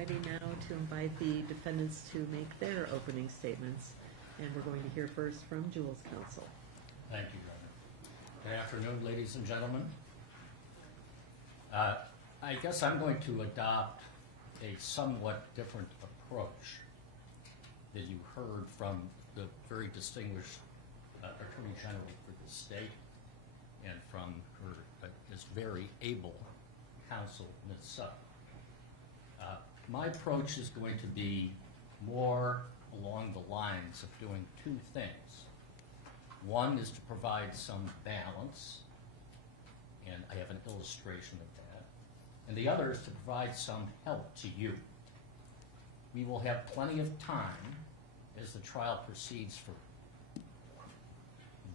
ready now to invite the defendants to make their opening statements. And we're going to hear first from Juul's counsel. Thank you, Bernick. Good afternoon, ladies and gentlemen. I guess I'm going to adopt a somewhat different approach that you heard from the very distinguished Attorney General for the state and from her this very able counsel, Ms. Sutton. My approach is going to be more along the lines of doing two things. One is to provide some balance, and I have an illustration of that. And the other is to provide some help to you. We will have plenty of time as the trial proceeds for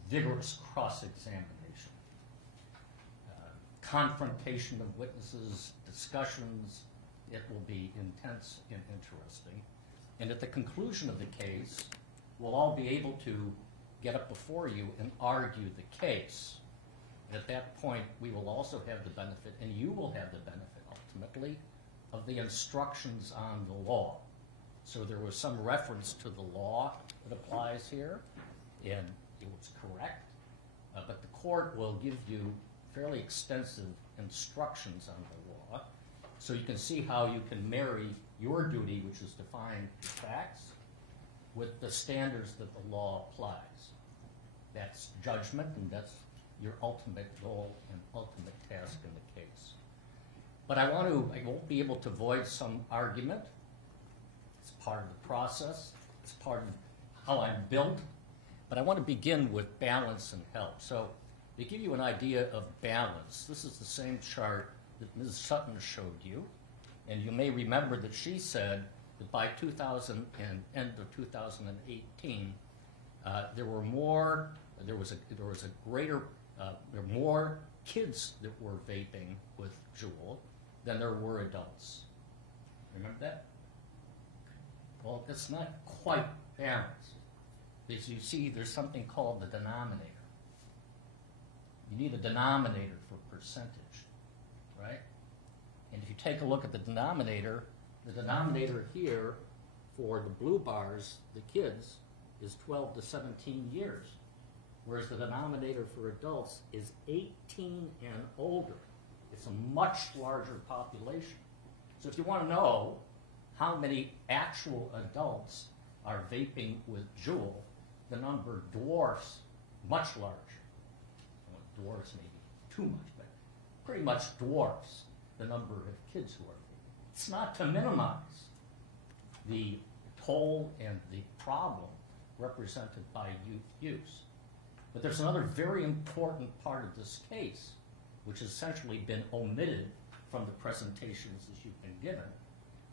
vigorous cross-examination, confrontation of witnesses, discussions. It will be intense and interesting. And at the conclusion of the case, we'll all be able to get up before you and argue the case. At that point, we will also have the benefit, and you will have the benefit ultimately, of the instructions on the law. So there was some reference to the law that applies here, and it was correct. But the court will give you fairly extensive instructions on the law, so you can see how you can marry your duty, which is to find the facts, with the standards that the law applies. That's judgment, and that's your ultimate goal and ultimate task in the case. But I won't be able to avoid some argument. It's part of the process. It's part of how I'm built. But I want to begin with balance and help. So to give you an idea of balance, this is the same chart that Ms. Sutton showed you. And you may remember that she said that by end of 2018, there were more kids that were vaping with Juul than there were adults. Remember that? Well, it's not quite balanced. As you see, there's something called the denominator. You need a denominator for percentage, right? And if you take a look at the denominator here for the blue bars, the kids, is 12 to 17 years, whereas the denominator for adults is 18 and older. It's a much larger population. So if you want to know how many actual adults are vaping with Juul, the number dwarfs, much larger. Well, dwarfs maybe too much, but pretty much dwarfs the number of kids who are vaping. It's not to minimize the toll and the problem represented by youth use. But there's another very important part of this case, which has essentially been omitted from the presentations as you've been given,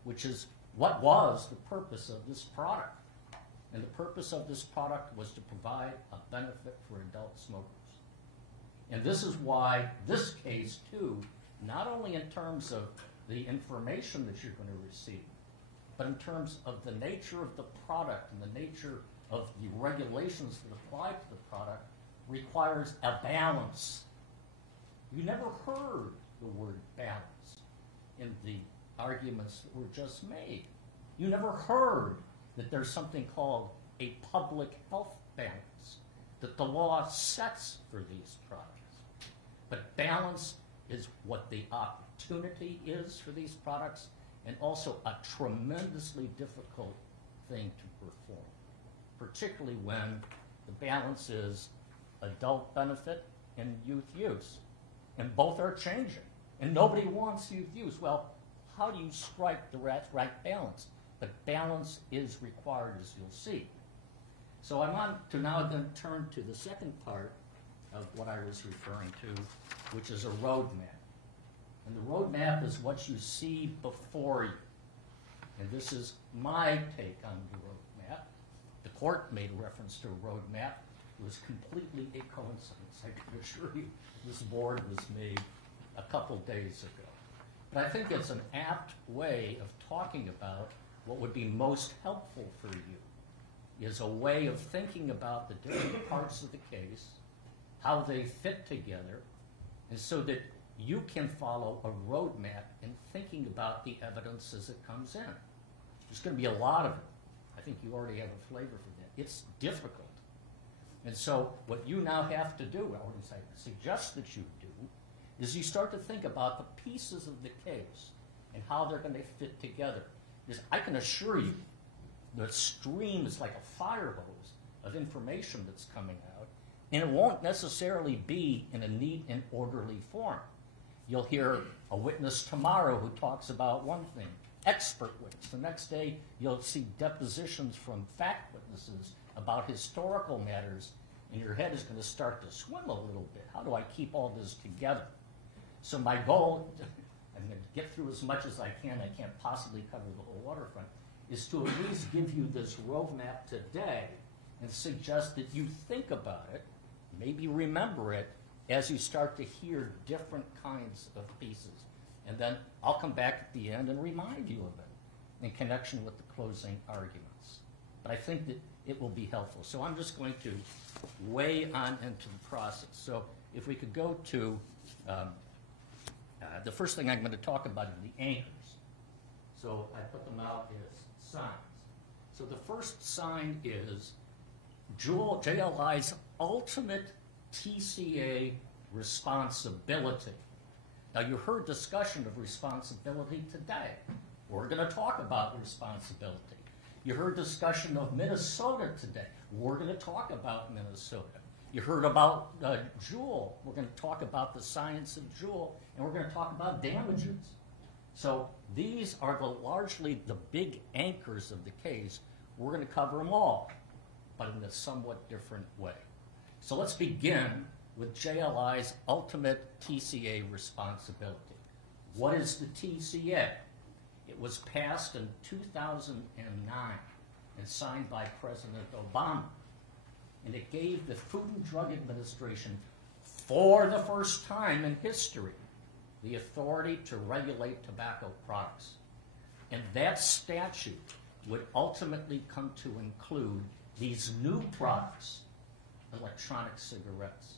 which is what was the purpose of this product. And the purpose of this product was to provide a benefit for adult smokers. And this is why this case, too, not only in terms of the information that you're going to receive, but in terms of the nature of the product and the nature of the regulations that apply to the product, requires a balance. You never heard the word balance in the arguments that were just made. You never heard that there's something called a public health balance that the law sets for these products. But balance is what the opportunity is for these products, and also a tremendously difficult thing to perform, particularly when the balance is adult benefit and youth use. And both are changing. And nobody wants youth use. Well, how do you strike the right balance? But balance is required, as you'll see. So I want to now then turn to the second part of what I was referring to, which is a roadmap. And the roadmap is what you see before you. And this is my take on the roadmap. The court made reference to a roadmap. It was completely a coincidence. I can assure you this board was made a couple days ago. But I think it's an apt way of talking about what would be most helpful for you, is a way of thinking about the different parts of the case, how they fit together, and so that you can follow a roadmap in thinking about the evidence as it comes in. There's going to be a lot of it. I think you already have a flavor for that. It's difficult. And so what you now have to do, or at least I suggest that you do, is you start to think about the pieces of the case and how they're going to fit together. Because I can assure you, the stream is like a fire hose of information that's coming out, and it won't necessarily be in a neat and orderly form. You'll hear a witness tomorrow who talks about one thing, expert witness. The next day, you'll see depositions from fact witnesses about historical matters, and your head is going to start to swim a little bit. How do I keep all this together? So my goal, I'm going to get through as much as I can't possibly cover the whole waterfront, is to at least give you this roadmap today and suggest that you think about it, maybe remember it, as you start to hear different kinds of pieces. And then I'll come back at the end and remind you of it in connection with the closing arguments. But I think that it will be helpful. So I'm just going to weigh on into the process. So if we could go to the first thing I'm going to talk about are the anchors. So I put them out as signs. So the first sign is Juul, JLI's ultimate TCA responsibility. Now you heard discussion of responsibility today. We're going to talk about responsibility. You heard discussion of Minnesota today. We're going to talk about Minnesota. You heard about Juul. We're going to talk about the science of Juul, and we're going to talk about damages. So these are largely the big anchors of the case. We're going to cover them all, but in a somewhat different way. So let's begin with JLI's ultimate TCA responsibility. What is the TCA? It was passed in 2009 and signed by President Obama. And it gave the Food and Drug Administration, for the first time in history, the authority to regulate tobacco products. And that statute would ultimately come to include these new products, electronic cigarettes.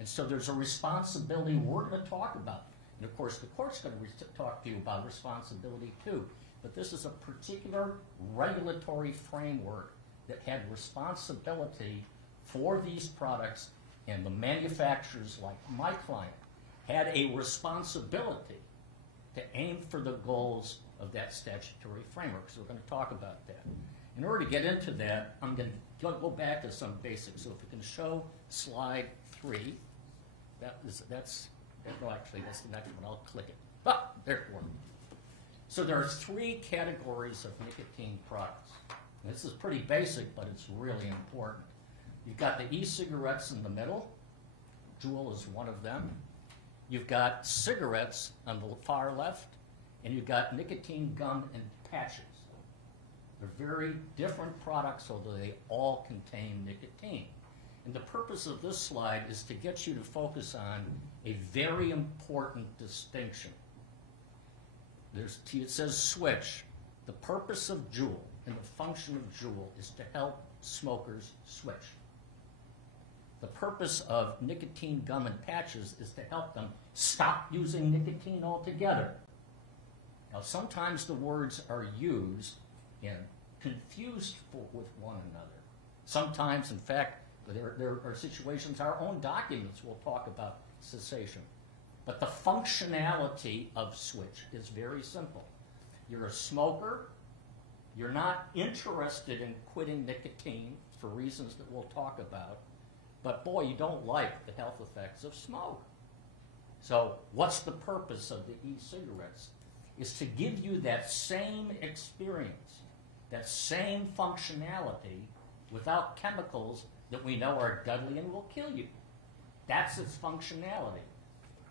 And so there's a responsibility we're going to talk about. And of course, the court's going to talk to you about responsibility too. But this is a particular regulatory framework that had responsibility for these products, and the manufacturers, like my client, had a responsibility to aim for the goals of that statutory framework. So we're going to talk about that. In order to get into that, I'm going to go back to some basics. So if we can show slide 3, that's the next one. I'll click it. Ah, there it worked. So there are 3 categories of nicotine products. And this is pretty basic, but it's really important. You've got the e-cigarettes in the middle. Juul is one of them. You've got cigarettes on the far left, and you've got nicotine gum and patches. They're very different products, although they all contain nicotine. And the purpose of this slide is to get you to focus on a very important distinction. It says switch. The purpose of Juul and the function of Juul is to help smokers switch. The purpose of nicotine gum and patches is to help them stop using nicotine altogether. Now, sometimes the words are used and confused with one another. Sometimes, in fact, there are situations, our own documents will talk about cessation. But the functionality of switch is very simple. You're a smoker. You're not interested in quitting nicotine for reasons that we'll talk about. But boy, you don't like the health effects of smoke. So what's the purpose of the e-cigarettes? Is to give you that same experience, that same functionality without chemicals that we know are deadly and will kill you. That's its functionality.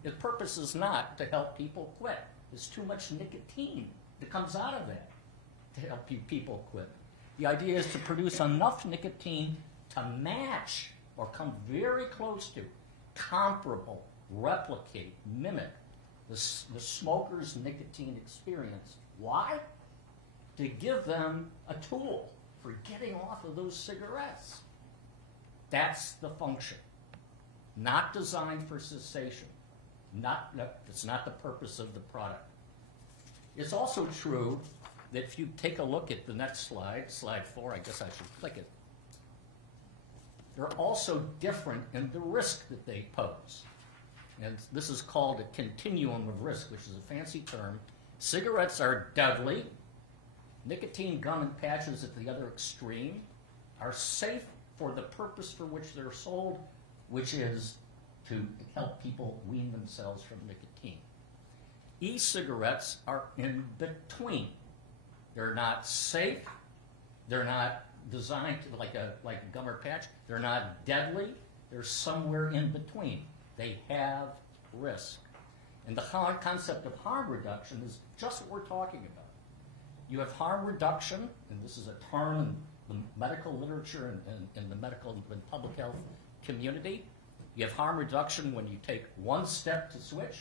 The purpose is not to help people quit. There's too much nicotine that comes out of that to help people quit. The idea is to produce enough nicotine to match or come very close to, comparable, replicate, mimic the smoker's nicotine experience. Why? To give them a tool for getting off of those cigarettes. That's the function. Not designed for cessation. It's not the purpose of the product. It's also true that if you take a look at the next slide, slide 4, I guess I should click it, they're also different in the risk that they pose. And this is called a continuum of risk, which is a fancy term. Cigarettes are deadly. Nicotine gum and patches at the other extreme are safe for the purpose for which they're sold, which is to help people wean themselves from nicotine. E-cigarettes are in between. They're not safe. They're not designed to, like a gum or patch. They're not deadly. They're somewhere in between. They have risk. And the concept of harm reduction is just what we're talking about. You have harm reduction, and this is a term in the medical literature and in the medical and public health community. You have harm reduction when you take one step to switch,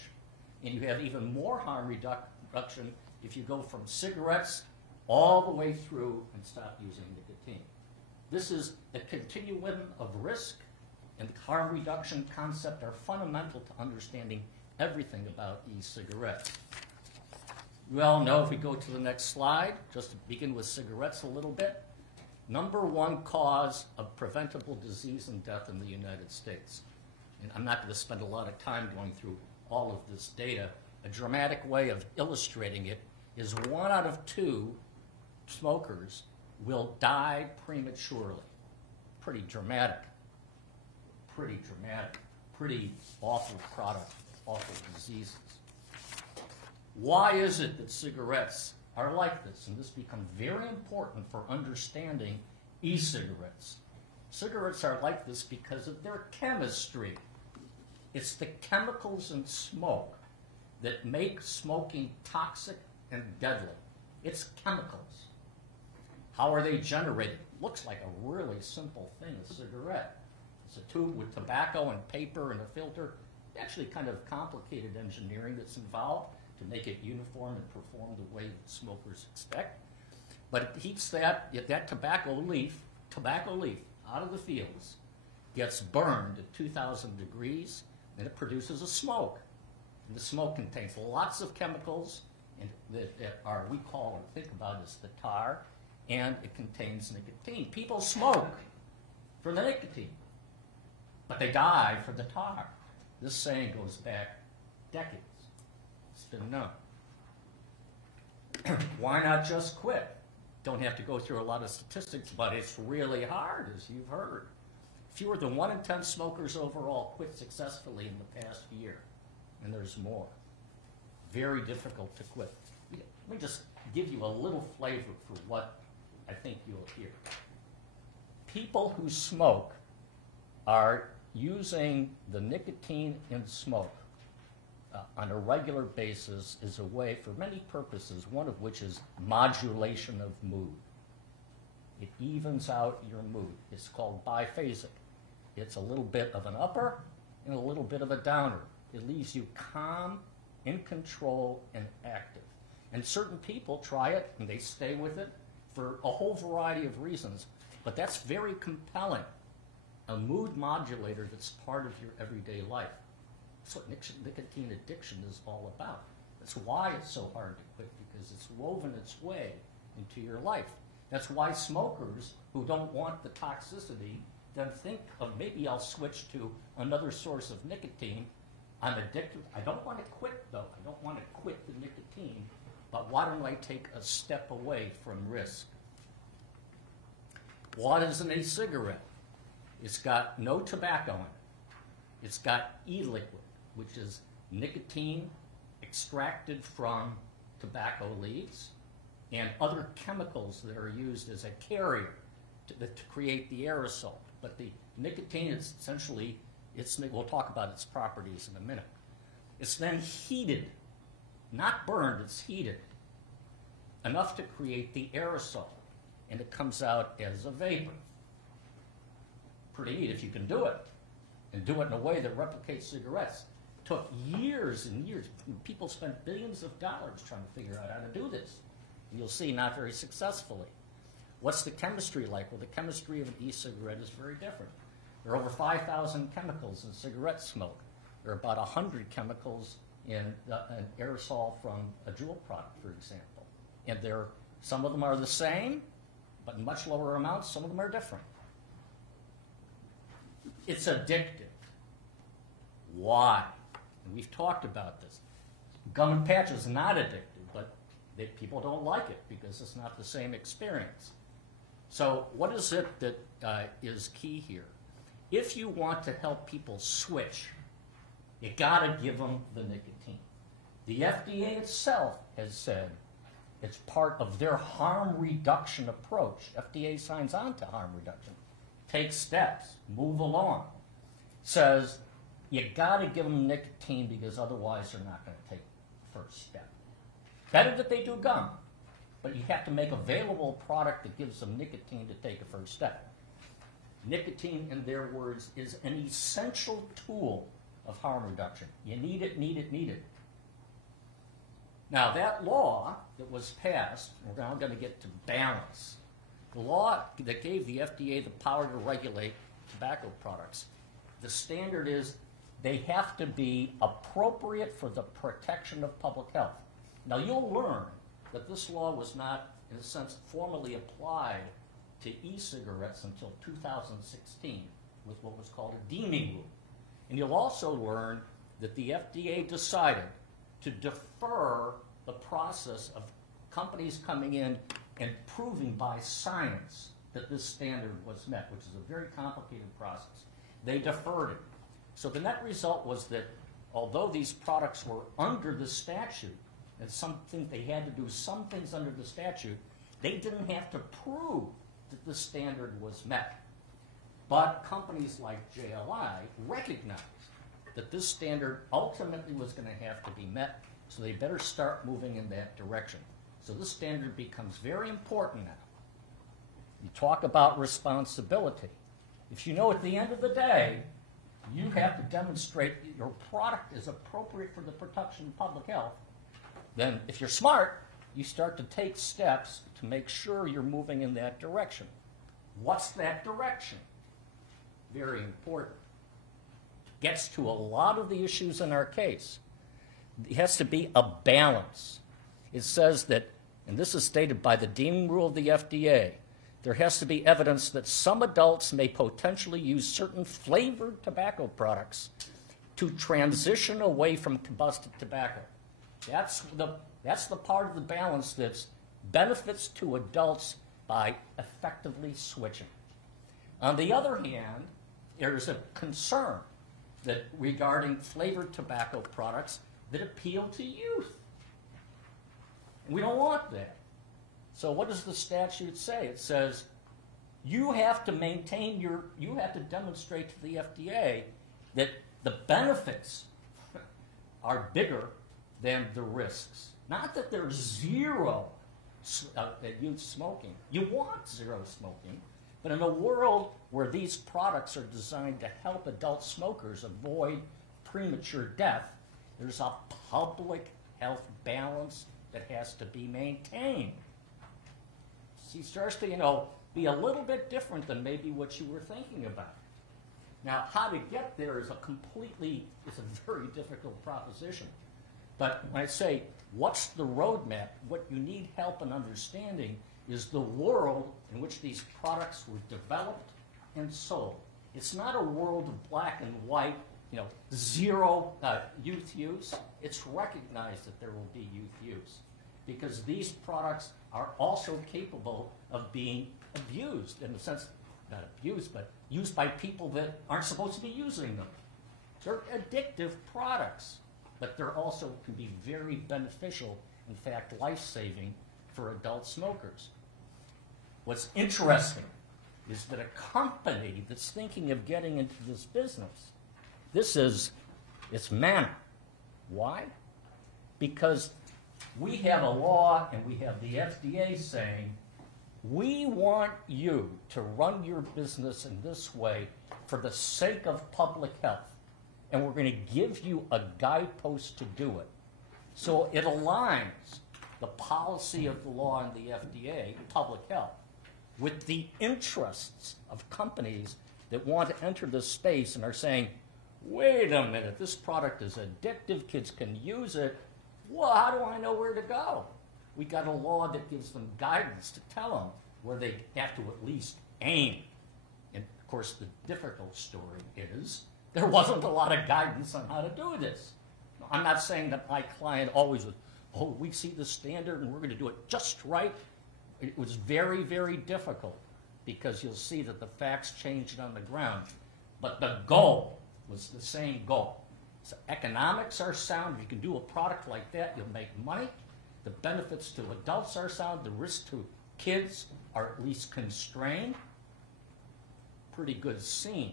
and you have even more harm reduction if you go from cigarettes all the way through and stop using nicotine. This is a continuum of risk, and the harm reduction concept are fundamental to understanding everything about e-cigarettes. We all know, if we go to the next slide, just to begin with cigarettes a little bit, #1 cause of preventable disease and death in the United States. And I'm not going to spend a lot of time going through all of this data. A dramatic way of illustrating it is 1 out of 2 smokers will die prematurely. Pretty dramatic. Pretty dramatic. Pretty awful product, awful diseases. Why is it that cigarettes are like this? And this becomes very important for understanding e-cigarettes. Cigarettes are like this because of their chemistry. It's the chemicals in smoke that make smoking toxic and deadly. It's chemicals. How are they generated? Looks like a really simple thing, a cigarette. It's a tube with tobacco and paper and a filter. Actually kind of complicated engineering that's involved to make it uniform and perform the way that smokers expect. But it heats that tobacco leaf out of the fields, gets burned at 2,000 degrees, and it produces a smoke. And the smoke contains lots of chemicals that are, we call or think about as the tar, and it contains nicotine. People smoke for the nicotine, but they die for the tar. This saying goes back decades. It's been known. Why not just quit? Don't have to go through a lot of statistics, but it's really hard, as you've heard. Fewer than 1 in 10 smokers overall quit successfully in the past year, and there's more. Very difficult to quit. Let me just give you a little flavor for what I think you'll hear. People who smoke are using the nicotine in smoke on a regular basis is a way for many purposes, one of which is modulation of mood. It evens out your mood. It's called biphasic. It's a little bit of an upper and a little bit of a downer. It leaves you calm, in control, and active. And certain people try it and they stay with it for a whole variety of reasons, but that's very compelling. A mood modulator that's part of your everyday life. That's what nicotine addiction is all about. That's why it's so hard to quit, because it's woven its way into your life. That's why smokers who don't want the toxicity then think of, maybe I'll switch to another source of nicotine. I'm addicted. I don't want to quit, though. I don't want to quit the nicotine, but why don't I take a step away from risk? What is an e-cigarette? It's got no tobacco in it. It's got e-liquid, which is nicotine extracted from tobacco leaves and other chemicals that are used as a carrier to create the aerosol. But the nicotine is essentially, we'll talk about its properties in a minute. It's then heated, not burned, it's heated, enough to create the aerosol, and it comes out as a vapor. Pretty neat if you can do it, and do it in a way that replicates cigarettes. It took years and years. People spent billions of dollars trying to figure out how to do this. And you'll see, not very successfully. What's the chemistry like? Well, the chemistry of an e-cigarette is very different. There are over 5,000 chemicals in cigarette smoke. there are about 100 chemicals in an aerosol from a Juul product, for example. And some of them are the same, but in much lower amounts. Some of them are different. It's addictive. Why? And we've talked about this. Gum and patch is not addictive, but people don't like it because it's not the same experience. So what is it that is key here? If you want to help people switch, you got to give them the nicotine. The FDA itself has said it's part of their harm reduction approach. FDA signs on to harm reduction. Take steps, move along. Says you got to give them nicotine because otherwise they're not going to take the first step. Better that they do gum, but you have to make available a product that gives them nicotine to take a first step. Nicotine, in their words, is an essential tool of harm reduction. You need it, need it, need it. Now, that law that was passed, we're now going to get to balance. The law that gave the FDA the power to regulate tobacco products, the standard is they have to be appropriate for the protection of public health. Now, you'll learn that this law was not, in a sense, formally applied to e-cigarettes until 2016 with what was called a deeming rule. And you'll also learn that the FDA decided to defer the process of companies coming in and proving by science that this standard was met, which is a very complicated process. They deferred it. So the net result was that although these products were under the statute, and they had to do some things under the statute, they didn't have to prove that the standard was met. But companies like JLI recognized that this standard ultimately was going to have to be met, so they better start moving in that direction. So this standard becomes very important now. You talk about responsibility. If you know at the end of the day, you have to demonstrate that your product is appropriate for the protection of public health, then if you're smart, you start to take steps to make sure you're moving in that direction. What's that direction? Very important. Gets to a lot of the issues in our case. It has to be a balance. It says that, and this is stated by the deeming rule of the FDA, there has to be evidence that some adults may potentially use certain flavored tobacco products to transition away from combusted tobacco. That's the part of the balance that's benefits to adults by effectively switching. On the other hand, there's a concern that regarding flavored tobacco products that appeal to youth. We don't want that. So what does the statute say? It says you have to demonstrate to the FDA that the benefits are bigger than the risks. Not that there's zero youth smoking. You want zero smoking, but in a world where these products are designed to help adult smokers avoid premature death, there's a public health balance that has to be maintained. See, it starts to, be a little bit different than maybe what you were thinking about. Now, how to get there is a very difficult proposition. But when I say, what's the roadmap, what you need help in understanding is the world in which these products were developed and sold. It's not a world of black and white, zero youth use. It's recognized that there will be youth use because these products are also capable of being abused, in a sense, not abused, but used by people that aren't supposed to be using them. They're addictive products, but they're also can be very beneficial, in fact, life-saving for adult smokers. What's interesting is that a company that's thinking of getting into this business, it's manna. Why? Because we have a law and we have the FDA saying, we want you to run your business in this way for the sake of public health. And we're going to give you a guidepost to do it. So it aligns the policy of the law and the FDA, public health, with the interests of companies that want to enter this space and are saying, wait a minute, this product is addictive, kids can use it. Well, how do I know where to go? We got a law that gives them guidance to tell them where they have to at least aim. And of course, the difficult story is there wasn't a lot of guidance on how to do this. I'm not saying that my client always was, oh, we see the standard and we're going to do it just right. It was very, very difficult because you'll see that the facts changed on the ground. But the goal was the same goal. So economics are sound. If you can do a product like that, you'll make money. The benefits to adults are sound. The risks to kids are at least constrained. Pretty good scene.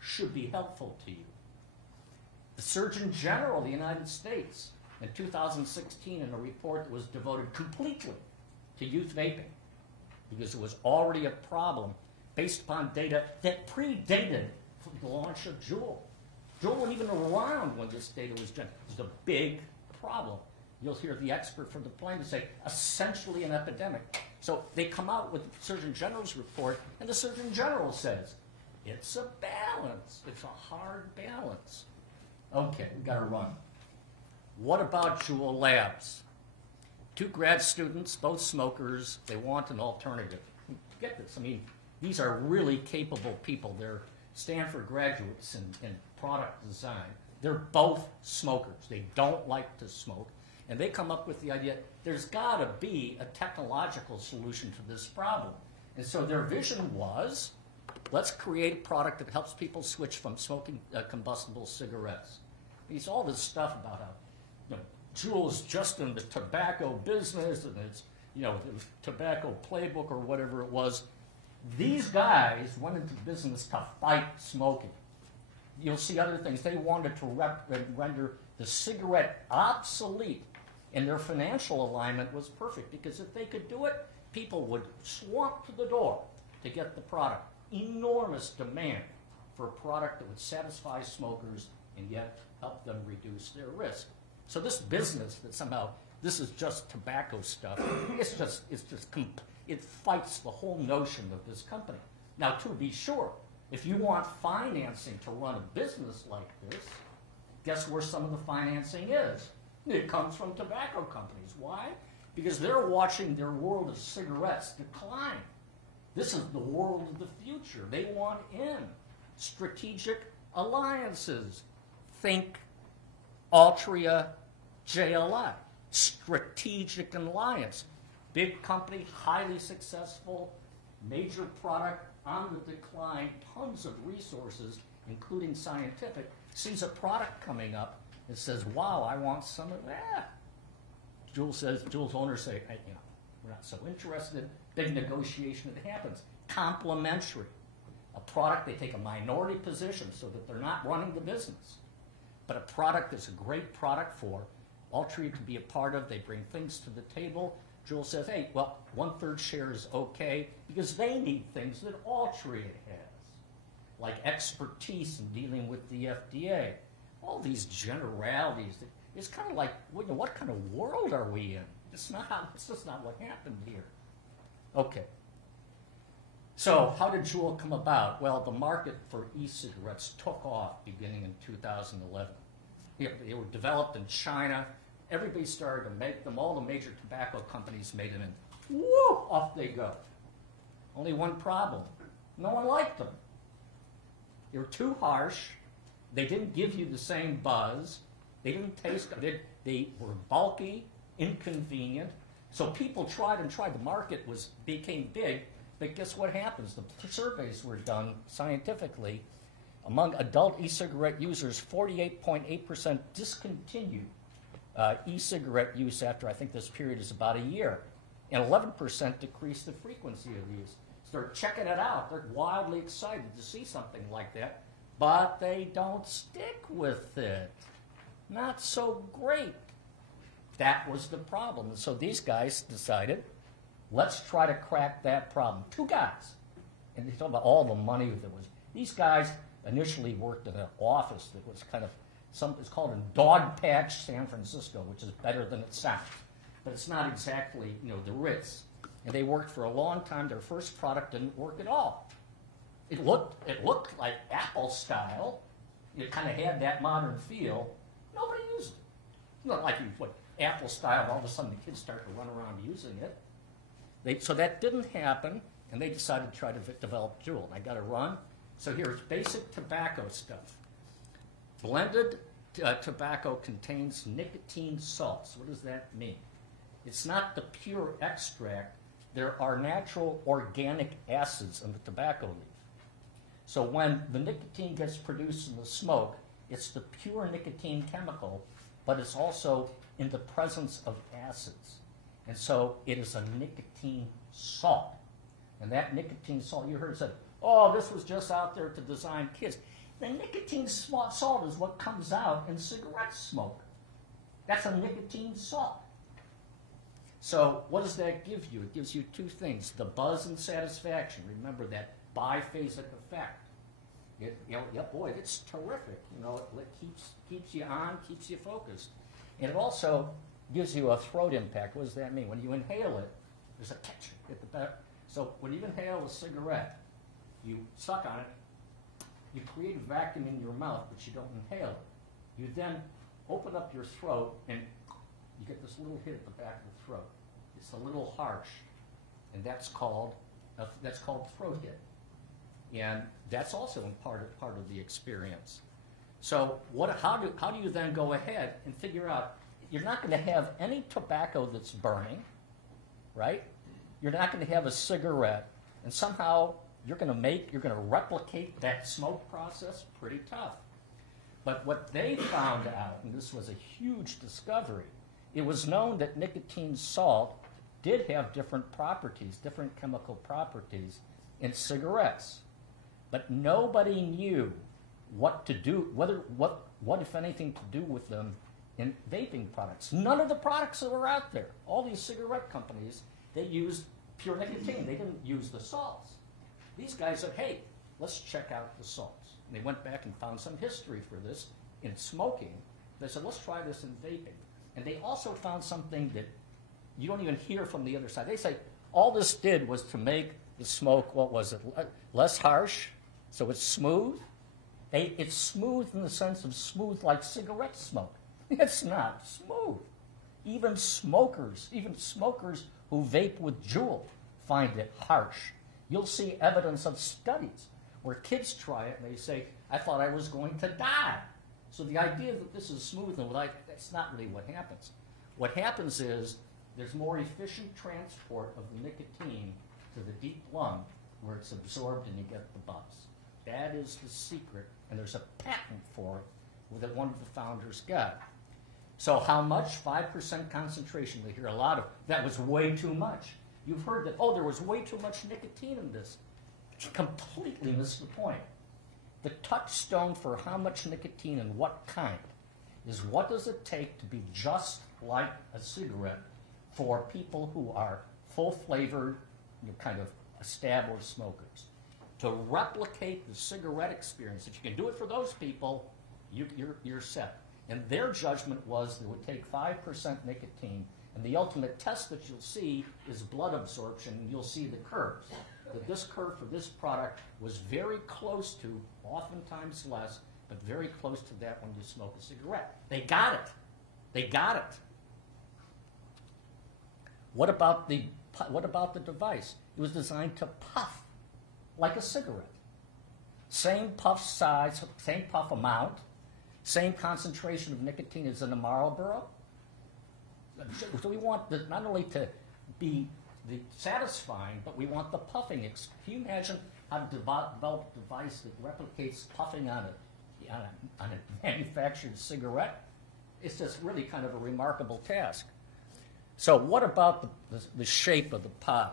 Should be helpful to you. The Surgeon General of the United States in 2016 in a report that was devoted completely to youth vaping because it was already a problem based upon data that predated the launch of Juul. Juul wasn't even around when this data was generated. It was a big problem. You'll hear the expert from the plaintiff say, essentially an epidemic. So they come out with the Surgeon General's report, and the Surgeon General says, it's a balance. It's a hard balance. Okay, we got to run. What about Juul Labs? 2 grad students, both smokers, they want an alternative. Get this, I mean, these are really capable people. They're Stanford graduates in product design. They're both smokers. They don't like to smoke. And they come up with the idea, there's got to be a technological solution to this problem. And so their vision was, let's create a product that helps people switch from smoking combustible cigarettes. It's all this stuff about how Juul's just in the tobacco business and it's, the tobacco playbook or whatever it was. These guys went into business to fight smoking. You'll see other things. They wanted to render the cigarette obsolete, and their financial alignment was perfect because if they could do it, people would swamp to the door to get the product. Enormous demand for a product that would satisfy smokers and yet help them reduce their risk. So this business that somehow this is just tobacco stuff, it fights the whole notion of this company. Now, to be sure, if you want financing to run a business like this, guess where some of the financing is? It comes from tobacco companies. Why? Because they're watching their world of cigarettes decline. This is the world of the future. They want in. Strategic alliances. Think Altria, JLI. Strategic alliance. Big company, highly successful, major product on the decline, tons of resources, including scientific, sees a product coming up and says, wow, I want some of that. Juul's owners say, we're not so interested. Big negotiation that happens. Complementary. A product, they take a minority position so that they're not running the business. But a product that's a great product for Altria to be a part of. They bring things to the table. Juul says, hey, well, 1/3 share is okay because they need things that Altria has, like expertise in dealing with the FDA. All these generalities. It's kind of like, what kind of world are we in? It's just not what happened here. Okay. So how did Juul come about? Well, the market for e-cigarettes took off beginning in 2011. They were developed in China. Everybody started to make them. All the major tobacco companies made them, and whoo, off they go. Only one problem. No one liked them. They were too harsh. They didn't give you the same buzz. They didn't taste good. They were bulky, inconvenient. So people tried and tried. The market became big. But guess what happens? The surveys were done scientifically. Among adult e-cigarette users, 48.8% discontinued e-cigarette use after, I think this period is about a year. And 11% decreased the frequency of use. So they're checking it out. They're wildly excited to see something like that. But they don't stick with it. Not so great. That was the problem. And so these guys decided, let's try to crack that problem. 2 guys. And they talk about all the money that was. These guys initially worked in an office that was kind of, it's called in Dogpatch, San Francisco, which is better than it sounds. But it's not exactly, the Ritz. And they worked for a long time. Their first product didn't work at all. It looked like Apple style. it kind of had that modern feel. Nobody used it. Not like you put Apple style, all of a sudden the kids start to run around using it. So that didn't happen, and they decided to try to develop Juul. And I got to run. So here's basic tobacco stuff. Blended tobacco contains nicotine salts. What does that mean? It's not the pure extract. There are natural organic acids in the tobacco leaf. So when the nicotine gets produced in the smoke, it's the pure nicotine chemical, but it's also in the presence of acids. And so it is a nicotine salt. And that nicotine salt, you heard it said, oh, this was just out there to design kids. The nicotine salt is what comes out in cigarette smoke. That's a nicotine salt. So what does that give you? It gives you two things, the buzz and satisfaction. Remember that biphasic effect. Boy, it's terrific. It keeps you on, keeps you focused. And it also gives you a throat impact. What does that mean? When you inhale it, there's a catch at the back. So when you inhale a cigarette, you suck on it, you create a vacuum in your mouth, but you don't inhale it. You then open up your throat, and you get this little hit at the back of the throat. It's a little harsh, and that's called throat hit. And that's also part of the experience. So how do you then go ahead and figure out, you're not going to have any tobacco that's burning, right? You're not going to have a cigarette, and somehow you're going to replicate that smoke process. Pretty tough. But what they found out, and this was a huge discovery, it was known that nicotine salt did have different properties, different chemical properties in cigarettes. But nobody knew what to do, what if anything to do with them in vaping products. None of the products that were out there, all these cigarette companies, they used pure nicotine. They didn't use the salts. These guys said, hey, let's check out the salts. And they went back and found some history for this in smoking. They said, let's try this in vaping. And they also found something that you don't even hear from the other side. They say all this did was to make the smoke, what was it, less harsh, so it's smooth. It's smooth in the sense of smooth like cigarette smoke. It's not smooth. Even smokers who vape with Juul find it harsh. You'll see evidence of studies where kids try it and they say, I thought I was going to die. So the idea that this is smooth and that's not really what happens. What happens is there's more efficient transport of the nicotine to the deep lung where it's absorbed and you get the buzz. That is the secret, and there's a patent for it that one of the founders got. So how much? 5% concentration. We hear a lot of, that was way too much. You've heard that, there was way too much nicotine in this. Completely missed the point. The touchstone for how much nicotine and what kind is what does it take to be just like a cigarette for people who are full-flavored, kind of established smokers. To replicate the cigarette experience, if you can do it for those people, you're set. And their judgment was that it would take 5% nicotine, and the ultimate test that you'll see is blood absorption, and you'll see the curves. That this curve for this product was very close to, oftentimes less, but very close to that when you smoke a cigarette. They got it. They got it. What about the device? It was designed to puff like a cigarette. Same puff size, same puff amount, same concentration of nicotine as in a Marlboro. So we want not only to be satisfying, but we want the puffing. Can you imagine how to develop a device that replicates puffing on a manufactured cigarette? It's just really kind of a remarkable task. So what about the shape of the pod?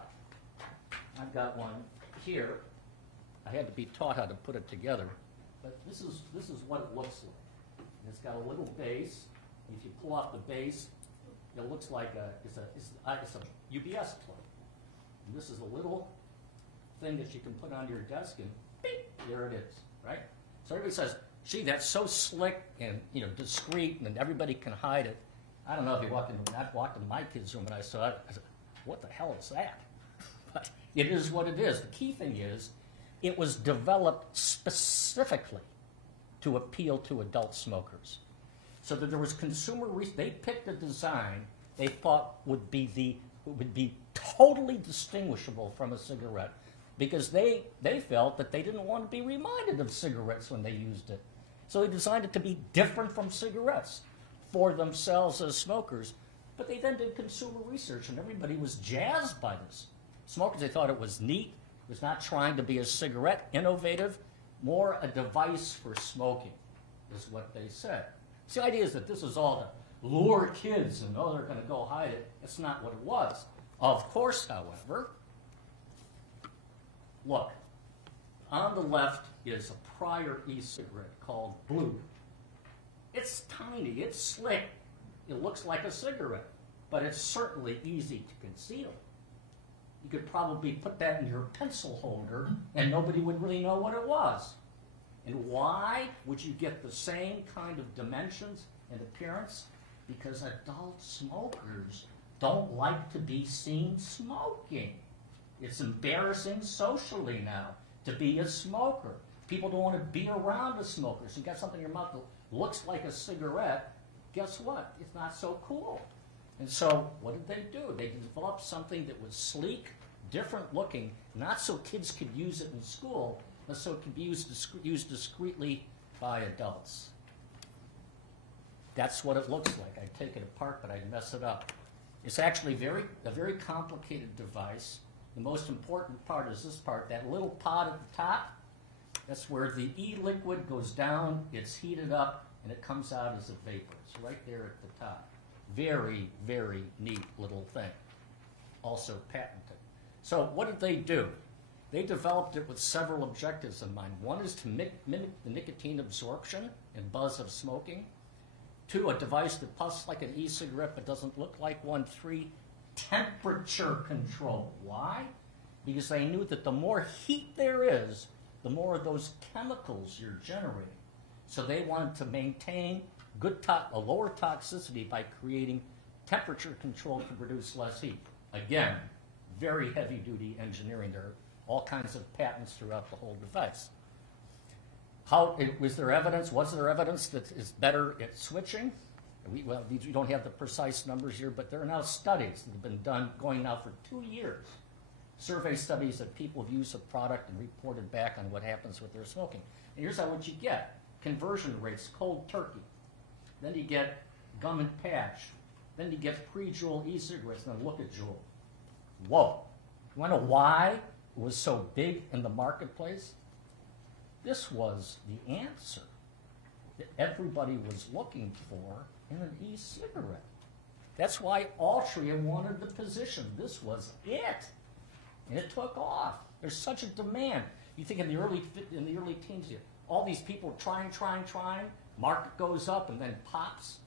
I've got one here. I had to be taught how to put it together, but this is what it looks like. And it's got a little base. If you pull off the base, it looks like it's a UBS plug. And this is a little thing that you can put on your desk, and beep, there it is, right? So everybody says, "Gee, that's so slick and discreet, and everybody can hide it." I don't know if you walked into my kids' room and I saw it. I said, "What the hell is that?" But it is what it is. The key thing is, it was developed specifically to appeal to adult smokers. So that there was they picked a design they thought would be totally distinguishable from a cigarette, because they felt that they didn't want to be reminded of cigarettes when they used it. So they designed it to be different from cigarettes for themselves as smokers. But they then did consumer research, and everybody was jazzed by this. Smokers, they thought it was neat. It was not trying to be a cigarette, innovative, more a device for smoking, is what they said. So the idea is that this is all to lure kids and, oh, they're going to go hide it. That's not what it was. Of course, however, look, on the left is a prior e-cigarette called Blue. It's tiny, it's slick. It looks like a cigarette, but it's certainly easy to conceal. You could probably put that in your pencil holder and nobody would really know what it was. And why would you get the same kind of dimensions and appearance? Because adult smokers don't like to be seen smoking. It's embarrassing socially now to be a smoker. People don't want to be around a smoker. So you got something in your mouth that looks like a cigarette. Guess what? It's not so cool. And so what did they do? They developed something that was sleek, different looking, not so kids could use it in school, but so it could be used discreetly by adults. That's what it looks like. I'd take it apart, but I'd mess it up. It's actually a very complicated device. The most important part is this part, that little pod at the top. That's where the e-liquid goes down, it's heated up, and it comes out as a vapor. It's right there at the top. Very, very neat little thing. Also patented. So what did they do? They developed it with several objectives in mind. One is to mimic the nicotine absorption and buzz of smoking. 2, a device that puffs like an e-cigarette but doesn't look like one. 3, temperature control. Why? Because they knew that the more heat there is, the more of those chemicals you're generating. So they wanted to maintain a lower toxicity by creating temperature control to produce less heat. Again, very heavy-duty engineering. There are all kinds of patents throughout the whole device. Was there evidence that is better at switching? We don't have the precise numbers here, but there are now studies that have been done going now for 2 years. Survey studies of people who've used a product and reported back on what happens with their smoking. And here's what you get. Conversion rates, cold turkey. Then you get gum and patch. Then you get pre-Juul e-cigarettes. Now look at Juul. Whoa. You want to know why it was so big in the marketplace? This was the answer that everybody was looking for in an e-cigarette. That's why Altria wanted the position. This was it. And it took off. There's such a demand. You think in the early teens, all these people trying, market goes up and then pops.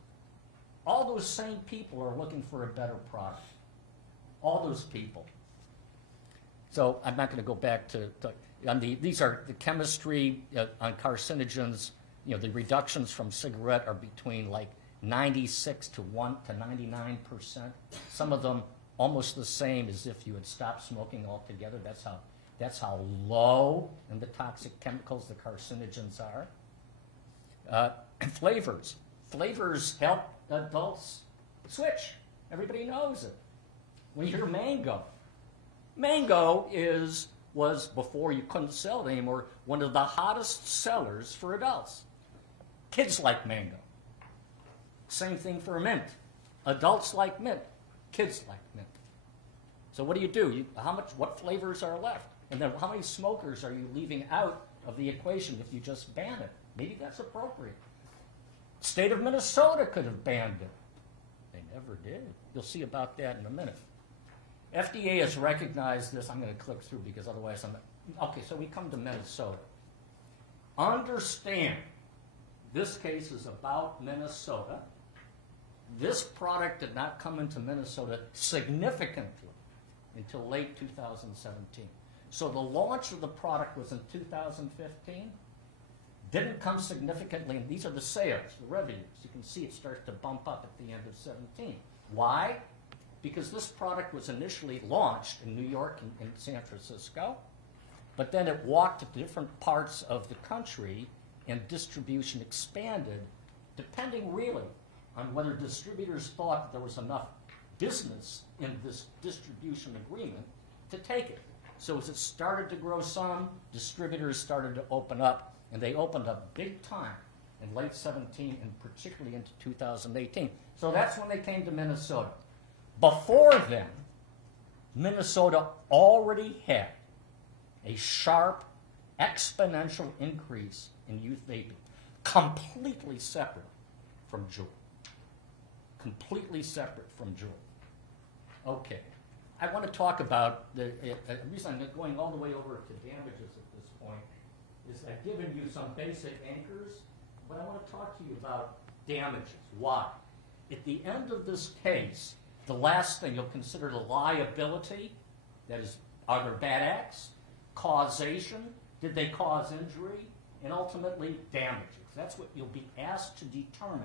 All those same people are looking for a better product. All those people. So I'm not going to go back to these are the chemistry on carcinogens. The reductions from cigarette are between like 96 to 99%. Some of them almost the same as if you had stopped smoking altogether. That's how low in the toxic chemicals the carcinogens are. Flavors. Flavors help adults switch. Everybody knows it. When you hear mango, mango was before you couldn't sell it anymore, one of the hottest sellers for adults. Kids like mango. Same thing for mint. Adults like mint. Kids like mint. So what do? What flavors are left? And then how many smokers are you leaving out of the equation if you just ban it? Maybe that's appropriate. State of Minnesota could have banned it. They never did. You'll see about that in a minute. FDA has recognized this. I'm going to click through because otherwise okay, so we come to Minnesota. Understand, this case is about Minnesota. This product did not come into Minnesota significantly until late 2017. So the launch of the product was in 2015. Didn't come significantly, and these are the sales, the revenues. You can see it starts to bump up at the end of 17. Why? Because this product was initially launched in New York and in San Francisco, but then it walked to different parts of the country and distribution expanded, depending really on whether distributors thought that there was enough business in this distribution agreement to take it. So as it started to grow some, distributors started to open up, and they opened up big time in late 17 and particularly into 2018. So that's when they came to Minnesota. Before then, Minnesota already had a sharp, exponential increase in youth vaping, completely separate from Juul. Completely separate from Juul. Okay. I want to talk about the reason I'm going all the way over to damages at this point is I've given you some basic anchors, but I want to talk to you about damages. Why? At the end of this case, the last thing you'll consider the liability, that is, are there bad acts, causation, did they cause injury, and ultimately damages. That's what you'll be asked to determine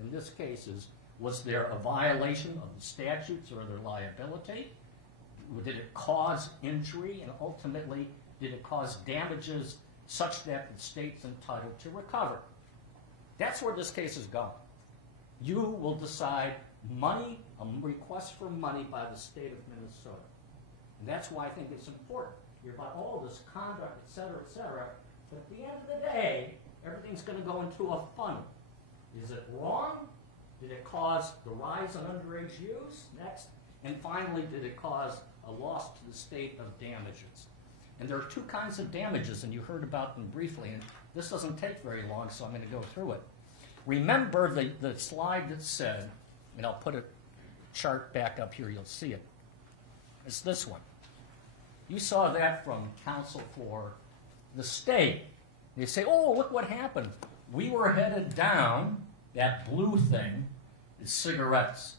in this case is, was there a violation of the statutes or their liability? Did it cause injury, and ultimately, did it cause damages such that the state's entitled to recover? That's where this case is going. You will decide money, a request for money by the state of Minnesota. And that's why I think it's important. You're about all this conduct, et cetera, but at the end of the day, everything's going to go into a funnel. Is it wrong? Did it cause the rise in underage use? Next. And finally, did it cause a loss to the state of damages? And there are two kinds of damages, and you heard about them briefly, and this doesn't take very long, so I'm going to go through it. Remember the slide that said, and I'll put a chart back up here, you'll see it. It's this one. You saw that from counsel for the state. They say, oh, look what happened. We were headed down, that blue thing is cigarettes.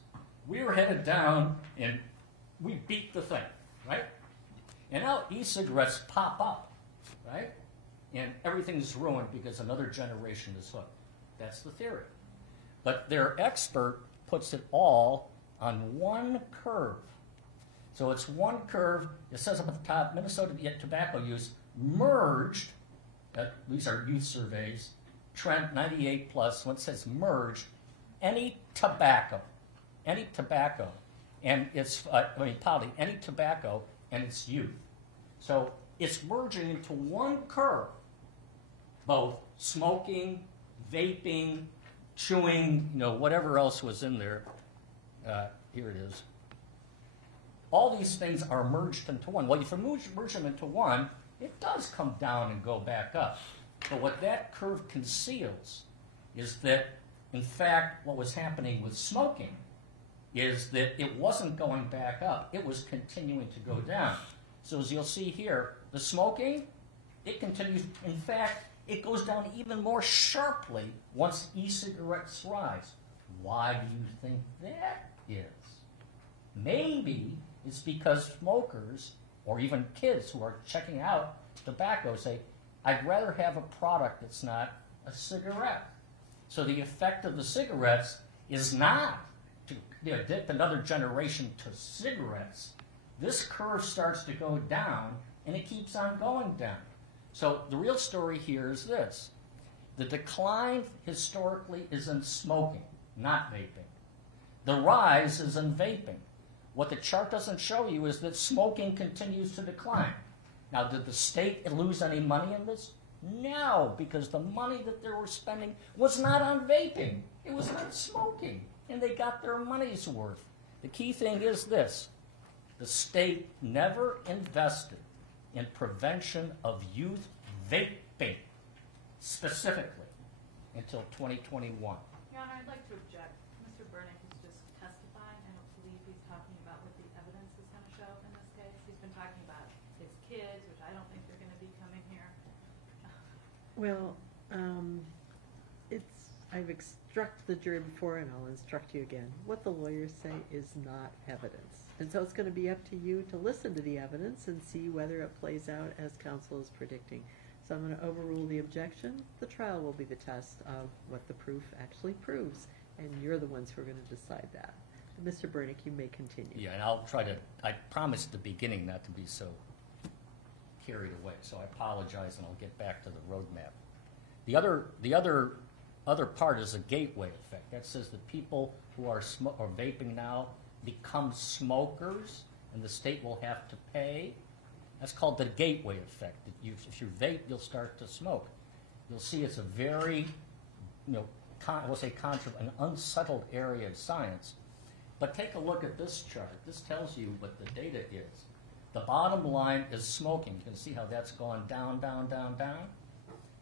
We were headed down and we beat the thing, right? And now e-cigarettes pop up, right? And everything's ruined because another generation is hooked. That's the theory. But their expert puts it all on one curve. So it's one curve. It says up at the top, Minnesota tobacco use merged, these are youth surveys, trend 98 plus, when it says merged, any tobacco, and it's, any tobacco and its youth. So it's merging into one curve, both smoking, vaping, chewing, whatever else was in there. Here it is. All these things are merged into one. Well, if you merge them into one, it does come down and go back up. But what that curve conceals is that, in fact, what was happening with smoking is that it wasn't going back up. It was continuing to go down. So as you'll see here, the smoking, it continues. In fact, it goes down even more sharply once e-cigarettes rise. Why do you think that is? Maybe it's because smokers, or even kids who are checking out tobacco, say, I'd rather have a product that's not a cigarette. So the effect of the cigarettes is not to dip another generation to cigarettes. This curve starts to go down, and it keeps on going down. So the real story here is this. The decline historically is in smoking, not vaping. The rise is in vaping. What the chart doesn't show you is that smoking continues to decline. Now, did the state lose any money in this? No, because the money that they were spending was not on vaping. It was on smoking, and they got their money's worth. The key thing is this. The state never invested in prevention of youth vaping, specifically, until 2021. Your Honor, I'd like to object. Mr. Bernick is just testifying. I don't believe he's talking about what the evidence is going to show in this case. He's been talking about his kids, which I don't think they're going to be coming here. Well, I've instructed the jury before, and I'll instruct you again. What the lawyers say is not evidence. And so it's going to be up to you to listen to the evidence and see whether it plays out as counsel is predicting. So I'm going to overrule the objection. The trial will be the test of what the proof actually proves, and you're the ones who are going to decide that. Mr. Bernick, you may continue. Yeah, and I'll try to, I promised at the beginning not to be so carried away, so I apologize, and I'll get back to the roadmap. The other part is a gateway effect. That says that people who are vaping now become smokers, and the state will have to pay. That's called the gateway effect. That if you vape, you'll start to smoke. You'll see it's a very, an unsettled area of science. But take a look at this chart. This tells you what the data is. The bottom line is smoking. You can see how that's gone down, down, down, down.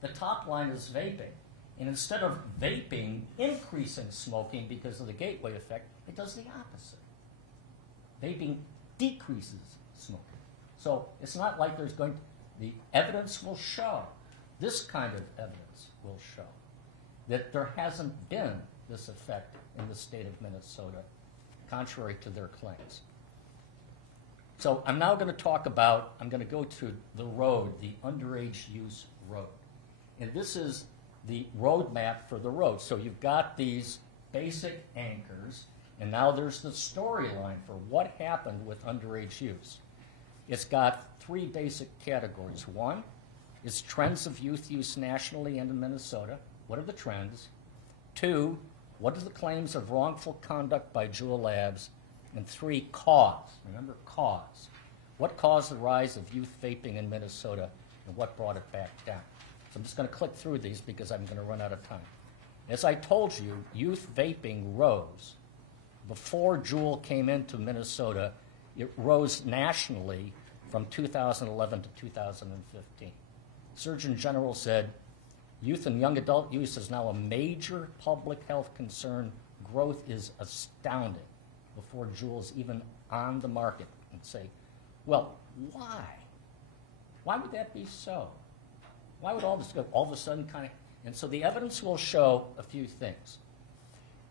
The top line is vaping. And instead of vaping increasing smoking because of the gateway effect, it does the opposite. Vaping decreases smoking. So it's not like the evidence will show, this kind of evidence will show, that there hasn't been this effect in the state of Minnesota, contrary to their claims. So I'm now going to I'm going to go to the road, the underage use road. And this is the roadmap for the road. So you've got these basic anchors, and now there's the storyline for what happened with underage use. It's got three basic categories. One is trends of youth use nationally and in Minnesota. What are the trends? Two, what are the claims of wrongful conduct by Juul Labs? And three, cause. Remember, cause. What caused the rise of youth vaping in Minnesota, and what brought it back down? So I'm just going to click through these because I'm going to run out of time. As I told you, youth vaping rose. Before Juul came into Minnesota, it rose nationally from 2011 to 2015. Surgeon General said, youth and young adult use is now a major public health concern. Growth is astounding. Before Juul's even on the market, and say, well, why? Why would that be so? Why would all this go all of a sudden kind of? And so the evidence will show a few things.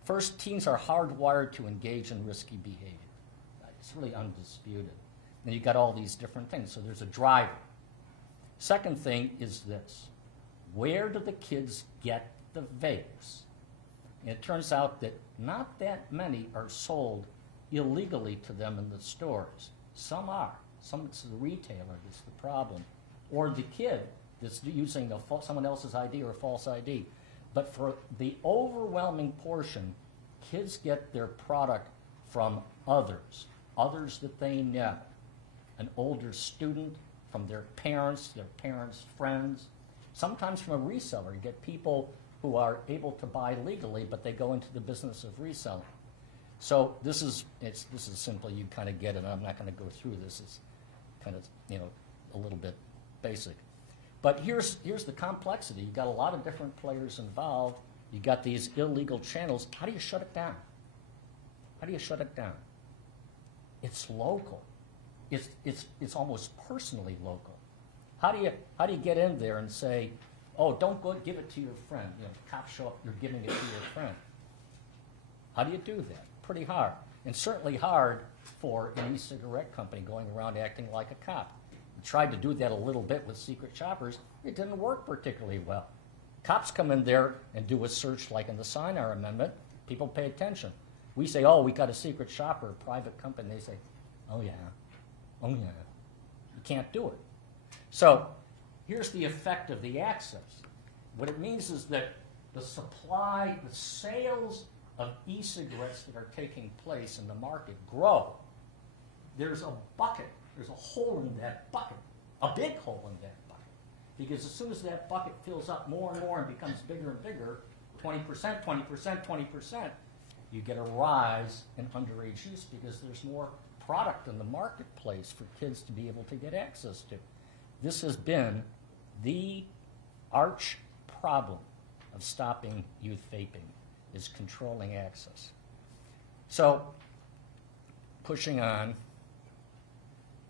First, teens are hardwired to engage in risky behavior. It's really undisputed. And you've got all these different things. So there's a driver. Second thing is this. Where do the kids get the vapes? And it turns out that not that many are sold illegally to them in the stores. Some are. Some it's the retailer that's the problem. Or the kid that's using someone else's ID or false ID. But for the overwhelming portion, kids get their product from others that they know. An older student, from their parents' friends, sometimes from a reseller. You get people who are able to buy legally, but they go into the business of reselling. So this is simply, you kind of get it. I'm not going to go through this. It's kind of, a little bit basic. But here's the complexity. You've got a lot of different players involved. You've got these illegal channels. How do you shut it down? How do you shut it down? It's local. It's almost personally local. How do you get in there and say, oh, don't go give it to your friend. Cops show up, you're giving it to your friend. How do you do that? Pretty hard. And certainly hard for an e-cigarette company going around acting like a cop. We tried to do that a little bit with secret shoppers. It didn't work particularly well. Cops come in there and do a search like in the Sinar Amendment. People pay attention. We say, oh, we got a secret shopper, a private company. They say, oh, yeah. You can't do it. So here's the effect of the access. What it means is that the supply, the sales of e-cigarettes that are taking place in the market grow. There's a bucket, there's a hole in that bucket, a big hole in that bucket. Because as soon as that bucket fills up more and more and becomes bigger and bigger, 20%, 20%, 20%, you get a rise in underage use because there's more product in the marketplace for kids to be able to get access to. This has been the arch problem of stopping youth vaping, is controlling access. So, pushing on,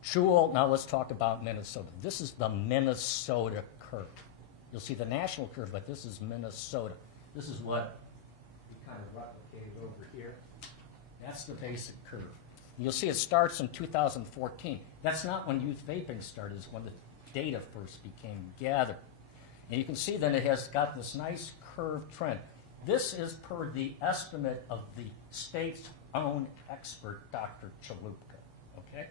Juul, now let's talk about Minnesota. This is the Minnesota curve. You'll see the national curve, but this is Minnesota. This is what we kind of replicated over here. That's the basic curve. You'll see it starts in 2014. That's not when youth vaping started, it's when the data first became gathered. And you can see then it has got this nice curved trend. This is per the estimate of the state's own expert, Dr. Chalupka, okay?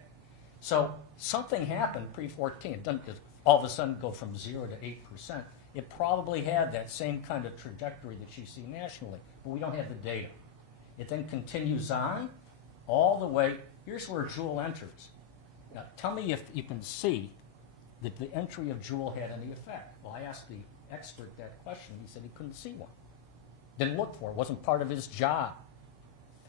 So something happened pre-14. It doesn't just all of a sudden go from 0 to 8%. it probably had that same kind of trajectory that you see nationally, but we don't have the data. It then continues on all the way. Here's where Juul enters. Now, tell me if you can see that the entry of Juul had any effect. Well, I asked the expert that question. He said he couldn't see one. Didn't look for it. Wasn't part of his job.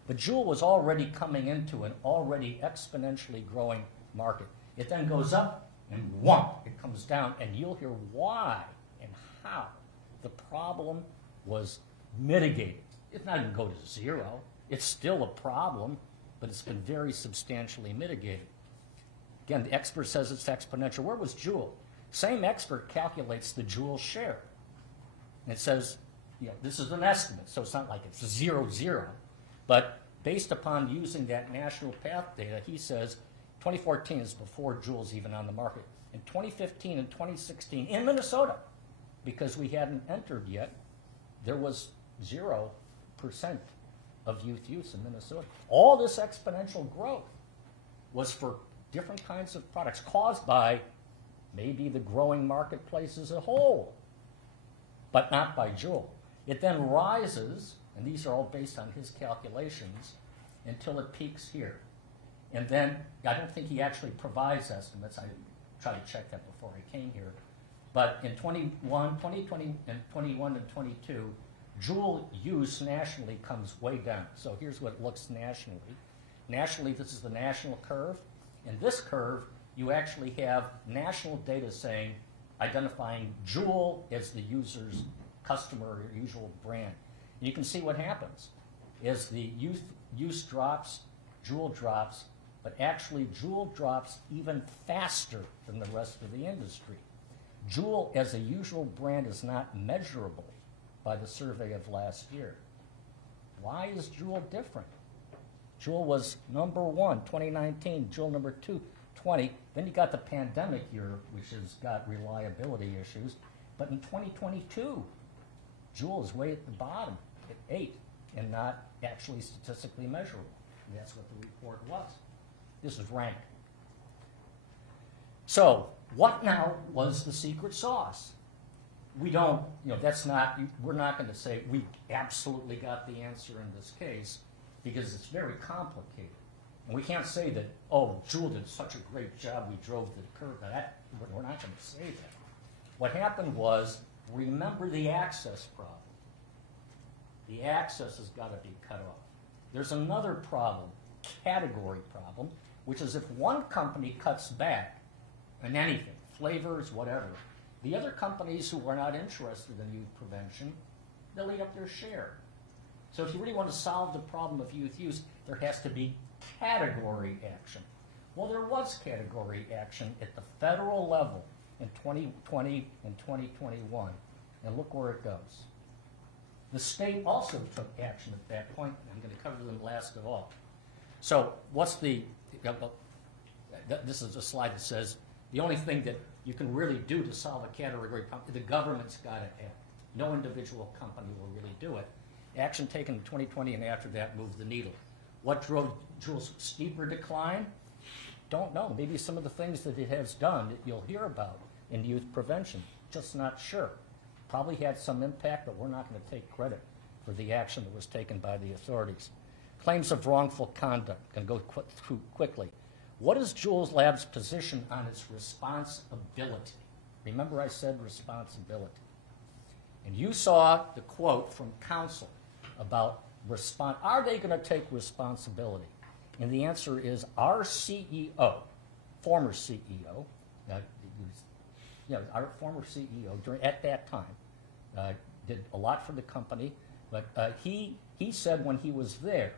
But Juul was already coming into an already exponentially growing market. It then goes up, and whomp, it comes down, and you'll hear why and how the problem was mitigated. It's not even go to zero. It's still a problem, but it's been very substantially mitigated. Again, the expert says it's exponential. Where was Juul? Same expert calculates the Juul share. And it says, this is an estimate, so it's not like it's 0-0. But based upon using that national path data, he says 2014 is before Juul's even on the market. In 2015 and 2016, in Minnesota, because we hadn't entered yet, there was 0% of youth use in Minnesota. All this exponential growth was for different kinds of products caused by maybe the growing marketplace as a whole, but not by Juul. It then rises, and these are all based on his calculations, until it peaks here. And then, I don't think he actually provides estimates. I tried to check that before I came here. But in 2020 and 21 and 22, Juul use nationally comes way down. So here's what it looks nationally. Nationally, this is the national curve. In this curve, you actually have national data saying, identifying Juul as the user's customer or usual brand. And you can see what happens. As the use drops, Juul drops, but actually Juul drops even faster than the rest of the industry. Juul as a usual brand is not measurable by the survey of last year. Why is Juul different? Juul was number 1, 2019, Juul number 2, 20. Then you got the pandemic year, which has got reliability issues. But in 2022, Juul is way at the bottom at 8 and not actually statistically measurable. And that's what the report was. This is rank. So what now was the secret sauce? We don't, that's not, we're not going to say we absolutely got the answer in this case because it's very complicated. And we can't say that, oh, Juul did such a great job, we drove the curve. We're not going to say that. What happened was, remember the access problem. The access has got to be cut off. There's another problem, category problem, which is if one company cuts back on anything, flavors, whatever, the other companies who are not interested in youth prevention, they'll eat up their share. So if you really want to solve the problem of youth use, there has to be category action. Well, there was category action at the federal level in 2020 and 2021, and look where it goes. The state also took action at that point, and I'm going to cover them last of all. So what's this is a slide that says the only thing that you can really do to solve a category problem, the government's got to act. No individual company will really do it. Action taken in 2020 and after that moved the needle. What drove Juul's steeper decline? Don't know. Maybe some of the things that it has done that you'll hear about in youth prevention. Just not sure. Probably had some impact, but we're not going to take credit for the action that was taken by the authorities. Claims of wrongful conduct. Can go through quickly. What is Juul's Lab's position on its responsibility? Remember I said responsibility. And you saw the quote from counsel about are they going to take responsibility? And the answer is our CEO, former CEO, our former CEO at that time did a lot for the company, but he said when he was there,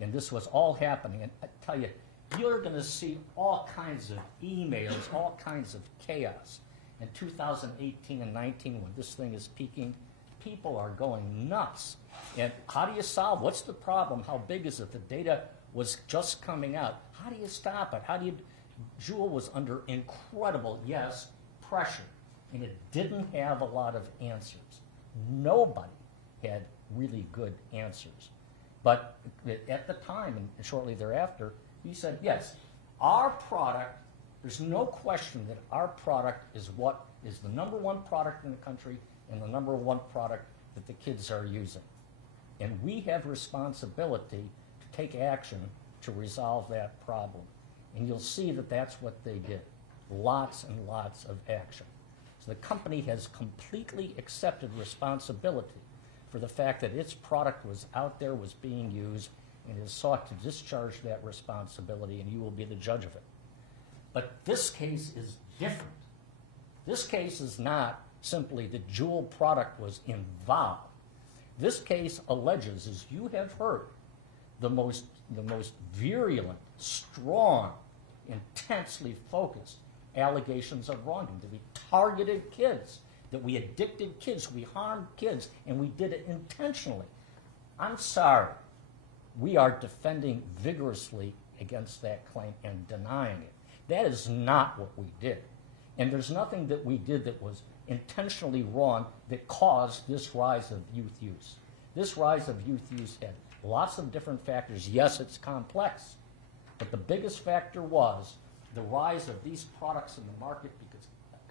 and this was all happening, and I tell you, you're going to see all kinds of emails, all kinds of chaos. In 2018 and 19, when this thing is peaking, people are going nuts. And how do you solve? What's the problem? How big is it? The data was just coming out. How do you stop it? Juul was under incredible, pressure, and it didn't have a lot of answers. Nobody had really good answers. But at the time, and shortly thereafter, he said, yes, our product There's no question that our product is what is the number one product in the country and the number one product that the kids are using. And we have responsibility to take action to resolve that problem. And you'll see that that's what they did. Lots and lots of action. So the company has completely accepted responsibility for the fact that its product was out there, was being used, and has sought to discharge that responsibility, and you will be the judge of it. But this case is different. This case is not simply the Juul product was involved. This case alleges, as you have heard, the most virulent, strong, intensely focused allegations of wrongdoing, that we targeted kids, that we addicted kids, we harmed kids, and we did it intentionally. I'm sorry. We are defending vigorously against that claim and denying it. That is not what we did. And there's nothing that we did that was intentionally wrong that caused this rise of youth use. This rise of youth use had lots of different factors. Yes, it's complex, but the biggest factor was the rise of these products in the market because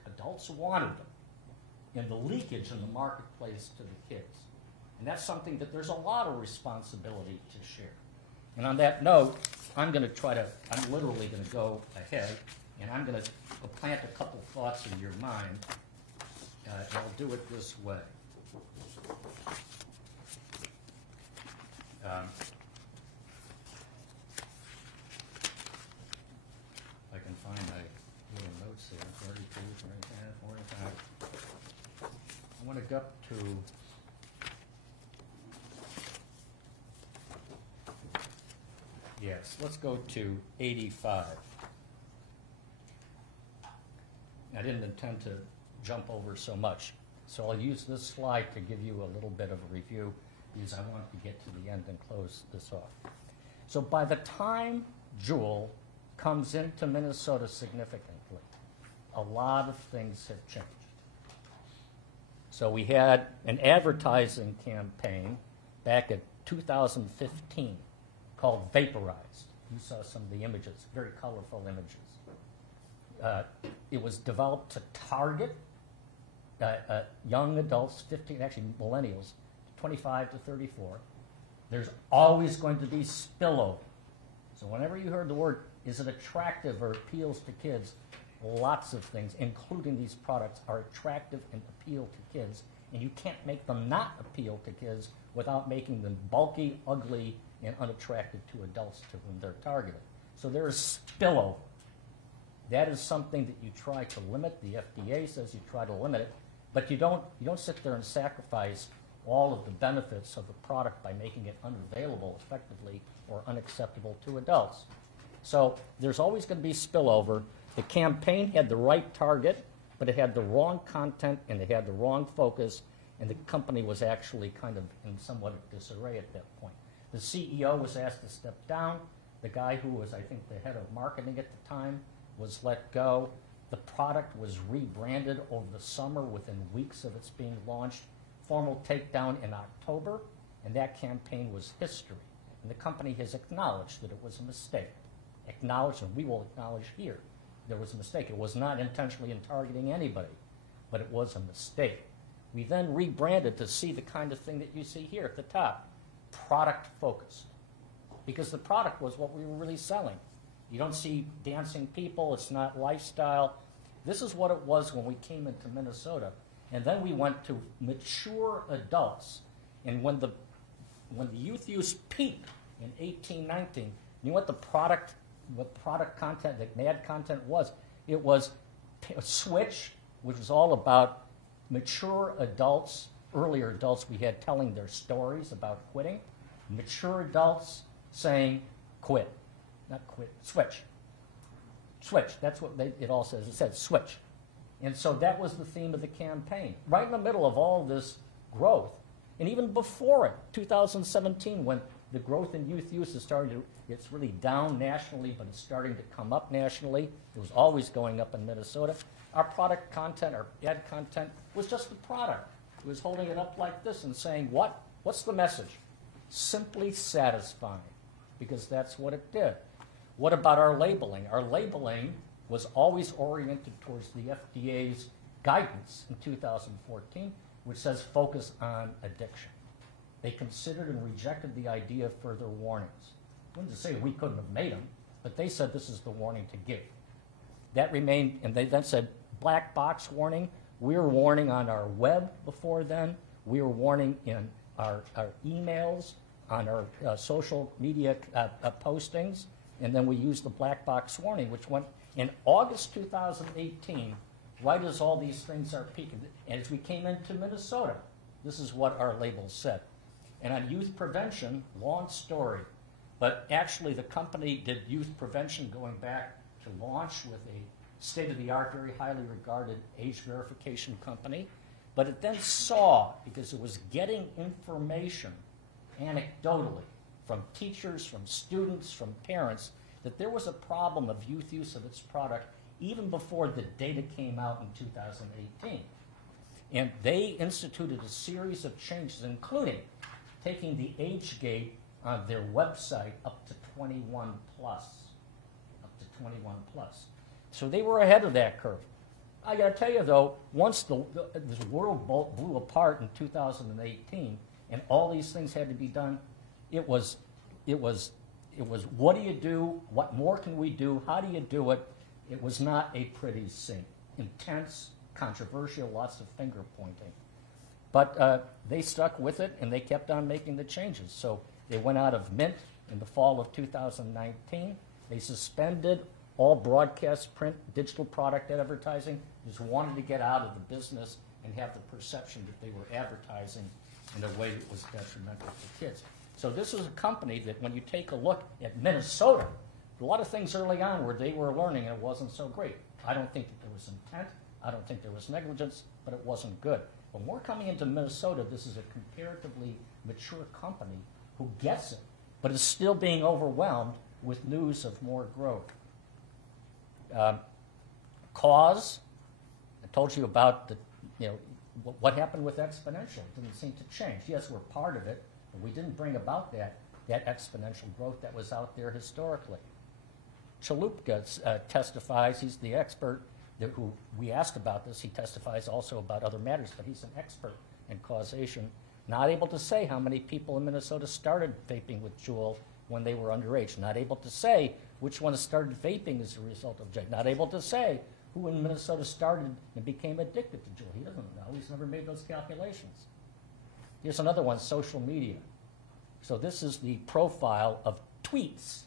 adults wanted them, and the leakage in the marketplace to the kids. And that's something that there's a lot of responsibility to share. And on that note, I'm literally going to go ahead, and I'm going to plant a couple thoughts in your mind, and I'll do it this way. If I can find my little notes here, 32, 45, 45. I want to go up to yes, let's go to 85. I didn't intend to jump over so much, so I'll use this slide to give you a little bit of a review because I want to get to the end and close this off. So by the time Juul comes into Minnesota significantly, a lot of things have changed. So we had an advertising campaign back in 2015 called Vaporized. You saw some of the images, very colorful images. It was developed to target young adults, actually millennials, 25 to 34. There's always going to be spillover. So whenever you heard the word, is it attractive or appeals to kids, lots of things, including these products, are attractive and appeal to kids. And you can't make them not appeal to kids without making them bulky, ugly, and unattractive to adults to whom they're targeted. So there is spillover. That is something that you try to limit. The FDA says you try to limit it, but you don't sit there and sacrifice all of the benefits of the product by making it unavailable effectively or unacceptable to adults. So there's always going to be spillover. The campaign had the right target, but it had the wrong content and it had the wrong focus, and the company was actually kind of in somewhat of disarray at that point. The CEO was asked to step down. The guy who was, I think, the head of marketing at the time was let go. The product was rebranded over the summer within weeks of its being launched. Formal takedown in October, and that campaign was history. And the company has acknowledged that it was a mistake. Acknowledged, and we will acknowledge here, there was a mistake. It was not intentionally in targeting anybody, but it was a mistake. We then rebranded to see the kind of thing that you see here at the top, product focused, because the product was what we were really selling. You don't see dancing people, it's not lifestyle. This is what it was when we came into Minnesota. And then we went to mature adults. And when the youth use peaked in 18, 19, you know what the product content, the ad content was? It was a switch, which was all about mature adults, earlier adults we had telling their stories about quitting. Mature adults saying, quit. Not quit, switch. Switch, that's what it all says. It said switch. And so that was the theme of the campaign. Right in the middle of all this growth, and even before it, 2017, when the growth in youth use is starting to, it's really down nationally, but it's starting to come up nationally. It was always going up in Minnesota. Our product content, our ad content, was just the product. It was holding it up like this and saying, what? What's the message? Simply satisfying, because that's what it did. What about our labeling? Our labeling was always oriented towards the FDA's guidance in 2014, which says focus on addiction. They considered and rejected the idea of further warnings. I wouldn't say we couldn't have made them, but they said this is the warning to give. That remained, and they then said black box warning. We were warning on our web before then. We were warning in our emails, on our social media postings, and then we used the black box warning, which went in August 2018, right as all these things are peaking. And as we came into Minnesota, this is what our label said. And on youth prevention, long story, but actually the company did youth prevention going back to launch with a state-of-the-art, very highly regarded age verification company. But it then saw, because it was getting information anecdotally from teachers, from students, from parents, that there was a problem of youth use of its product even before the data came out in 2018. And they instituted a series of changes, including taking the age gate on their website up to 21 plus. Up to 21 plus. So they were ahead of that curve. I got to tell you, though, once this world blew apart in 2018, and all these things had to be done, it was what do you do? What more can we do? How do you do it? It was not a pretty scene. Intense, controversial, lots of finger pointing. But they stuck with it, and they kept on making the changes. So they went out of mint in the fall of 2019. They suspended all broadcast, print, digital product advertising. Just wanted to get out of the business and have the perception that they were advertising in a way that was detrimental to kids. So this was a company that when you take a look at Minnesota, a lot of things early on where they were learning and it wasn't so great. I don't think that there was intent. I don't think there was negligence, but it wasn't good. When we're coming into Minnesota, this is a comparatively mature company who gets it, but is still being overwhelmed with news of more growth. Cause, I told you about what happened with exponential. It didn't seem to change. Yes, we're part of it, but we didn't bring about that exponential growth that was out there historically. Chalupka testifies, he's the expert who we asked about this. He testifies also about other matters, but he's an expert in causation. Not able to say how many people in Minnesota started vaping with Juul when they were underage. Not able to say which ones started vaping as a result of Juul. Not able to say who in Minnesota started and became addicted to Juul. He doesn't know. He's never made those calculations. Here's another one, social media. So this is the profile of tweets.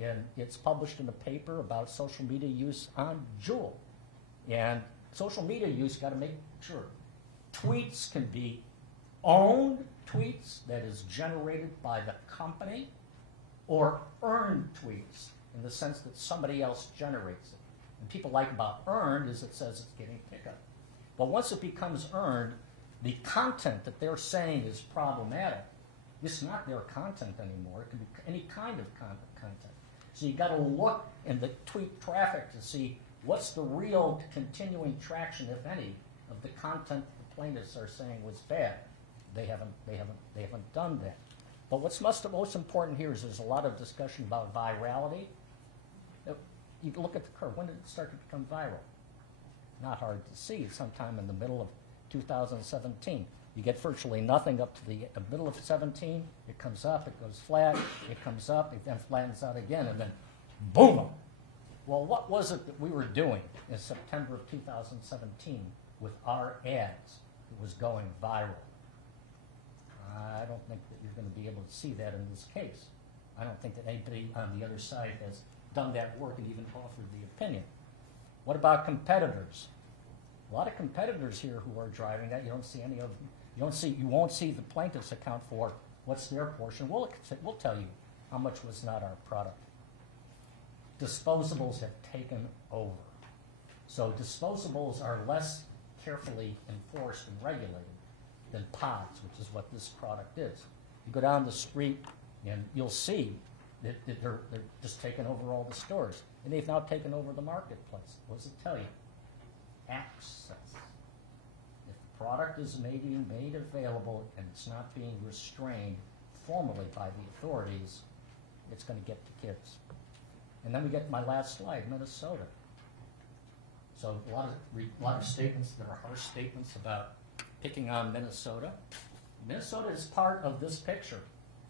And it's published in a paper about social media use on Juul. And social media use, got to make sure. Tweets can be owned tweets, that is generated by the company, or earned tweets, in the sense that somebody else generates it. And people like about earned is it says it's getting pickup. But once it becomes earned, the content that they're saying is problematic. It's not their content anymore. It can be any kind of content. So you got to look in the tweet traffic to see what's the real continuing traction, if any, of the content the plaintiffs are saying was bad. They haven't done that. But what's most important here is there's a lot of discussion about virality. You look at the curve. When did it start to become viral? Not hard to see. Sometime in the middle of 2017. You get virtually nothing up to the middle of 17. It comes up, it goes flat, it comes up, it then flattens out again, and then boom! Well, what was it that we were doing in September of 2017 with our ads that was going viral? I don't think that you're going to be able to see that in this case. I don't think that anybody on the other side has done that work and even offered the opinion. What about competitors? A lot of competitors here who are driving that. You don't see any of them. You won't see the plaintiffs account for what's their portion. We'll tell you how much was not our product. Disposables have taken over. So disposables are less carefully enforced and regulated than pods, which is what this product is. You go down the street and you'll see that they're just taking over all the stores. And they've now taken over the marketplace. What does it tell you? Access. If the product is made available and it's not being restrained formally by the authorities, it's going to get to kids. And then we get my last slide, Minnesota. So a lot of statements that are harsh statements about picking on Minnesota. Minnesota is part of this picture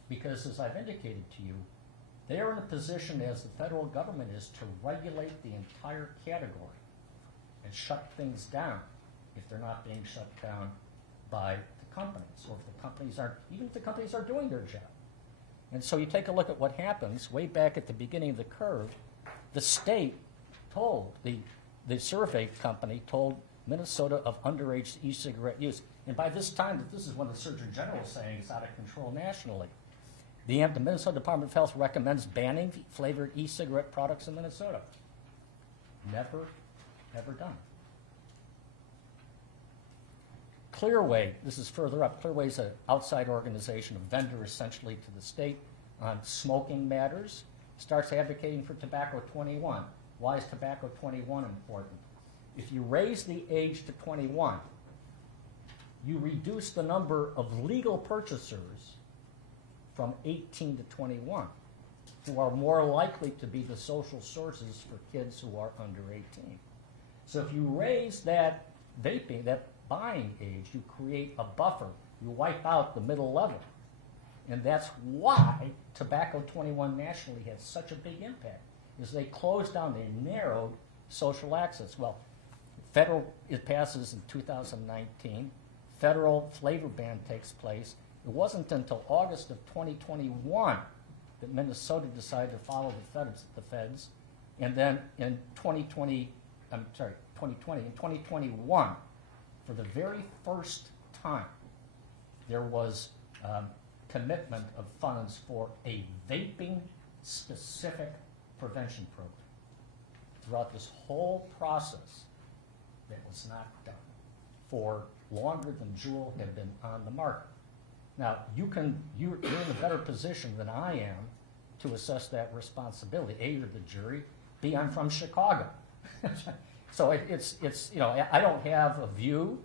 because, as I've indicated to you, they are in a position, as the federal government is, to regulate the entire category and shut things down if they're not being shut down by the companies, or if the companies aren't, even if the companies are doing their job. And so you take a look at what happens way back at the beginning of the curve. The state told, the survey company told Minnesota of underage e-cigarette use. And by this time, this is when the Surgeon General is saying it's out of control nationally. The Minnesota Department of Health recommends banning flavored e-cigarette products in Minnesota. Never, ever done. Clearway, this is further up. Clearway is an outside organization, a vendor essentially to the state on smoking matters, starts advocating for tobacco 21. Why is tobacco 21 important? If you raise the age to 21, you reduce the number of legal purchasers from 18 to 21, who are more likely to be the social sources for kids who are under 18. So if you raise that vaping, that buying age, you create a buffer. You wipe out the middle level. And that's why tobacco 21 nationally has such a big impact, is they closed down, they narrowed social access. Well, it passes in 2019. Federal flavor ban takes place. It wasn't until August of 2021 that Minnesota decided to follow the feds. And then in 2020, in 2021, for the very first time, there was commitment of funds for a vaping-specific prevention program. Throughout this whole process, that was not done for longer than Juul had been on the market. Now, you're in a better position than I am to assess that responsibility. A, you're the jury. B, I'm from Chicago. So it's I don't have a view,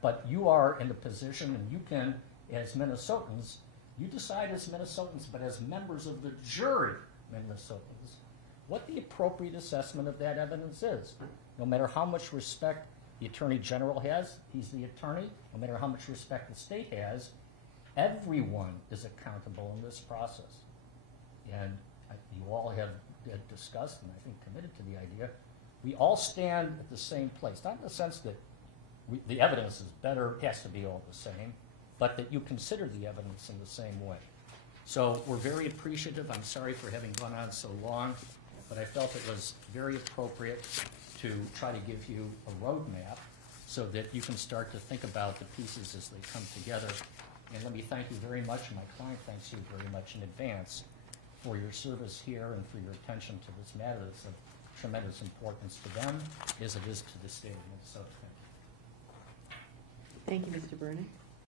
but you are in a position, and you can, as Minnesotans, you decide as Minnesotans, but as members of the jury, Minnesotans, what the appropriate assessment of that evidence is. No matter how much respect the Attorney General has, he's the attorney, no matter how much respect the state has, everyone is accountable in this process. And you all have discussed, and I think committed to the idea, we all stand at the same place. Not in the sense that the evidence is better, has to be all the same, but that you consider the evidence in the same way. So we're very appreciative. I'm sorry for having gone on so long, but I felt it was very appropriate to try to give you a roadmap so that you can start to think about the pieces as they come together. And let me thank you very much, and my client thanks you very much in advance for your service here and for your attention to this matter that's of tremendous importance to them as it is to the state of Minnesota. Thank you, Mr. Bernick.